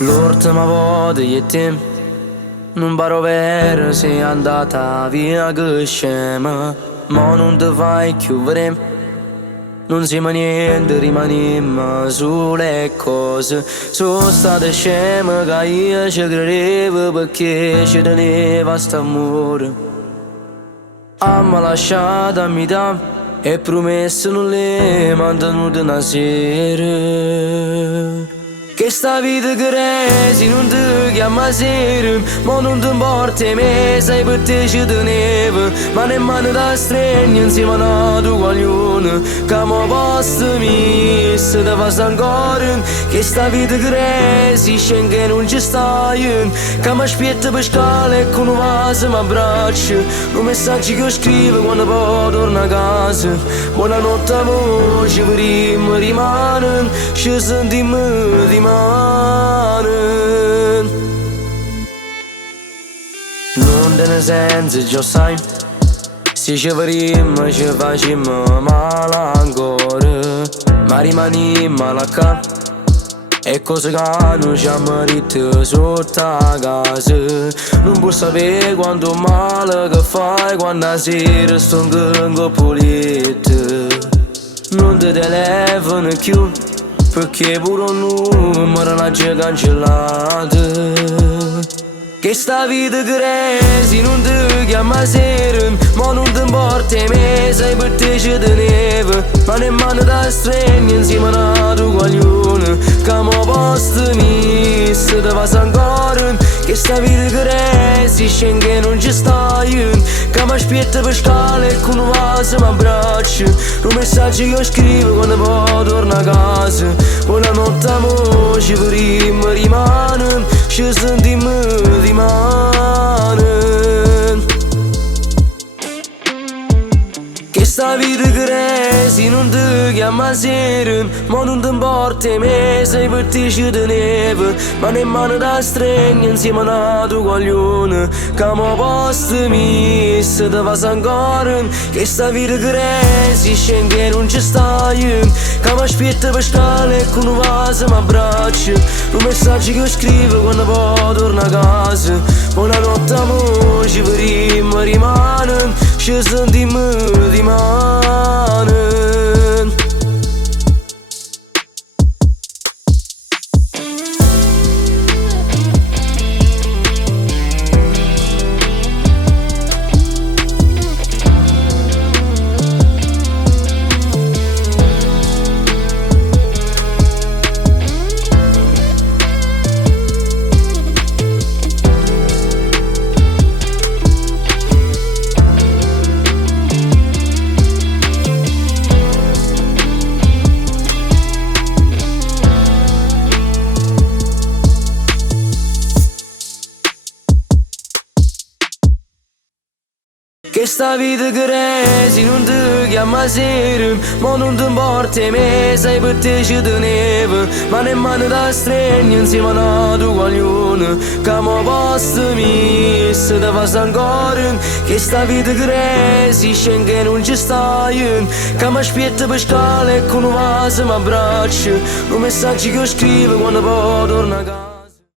L'ultima volta che te non paro vero sei andata via che scema. Ma non ti fai chiudere, non siamo niente, rimaniamo sulle cose. Sono state sceme che io ci credevo perché ci teneva st'amore. Amma lasciata a metà e promesso non le mantenute una sera. Che sta vita che resi non ti chiama sera, ma non ti importa me, sai per te ci tenevo. Ma nemmeno da stregno insieme a tu guaglione, che mi posto se te fa ancora. Che sta vita che resi scende che non ci stai, che mi aspetta per scala e con un vaso mi abbraccia. Un messaggio che scrivo quando poi torno a casa. Buonanotte amore, ci vedremo rimane, ci sentiamo di mano. Non te ne senti già sai, se ci vedremo ci facciamo male ancora. Ma rimaniamo là e cose che non ci merito sotto a casa. Non puoi sapere quanto male che fai quando a sera sto in pulito. Non ti telefono più perché pure un numero l'ha già cancellato. Che sta vita che resi non ti chiama sera, ma non ti importa me, sai per te ci tenevo. Ma nemmeno da stregno insieme a tu guaglione, che mi posto se te fa ancora. Che sta vita che resi scende che non ci stai, che mi aspetta per scala e con un vaso mi abbraccia. Un messaggio che io scrivo quando poi torno a casa. Buonanotte amore, ci vedremo rimane, ci sentiamo di mano. Che sta vita che resi non ti chiama sera, ma non ti importa me, sai per te ci tenevo. Ma nemmeno da stregno insieme a tu guaglione, che mi posto se te fa ancora. Che sta vita che resi scende che non ci stai, che mi aspetta per scala e con un vaso mi abbraccia. Un messaggio che io scrivo quando poi torno a casa. Buonanotte amore, ci vedremo rimane, ci sentiamo di mano. Che sta vita che resi non ti chiama sera, ma non ti importa me, sai per te ci tenevo. Ma nemmeno da stregno insieme a tu guaglione, che mi posto se te fa ancora. Che sta vita che resi scende che non ci stai, che mi aspetta per scala e con un vaso mi abbraccia. Un messaggio che io scrivo quando poi torno a casa.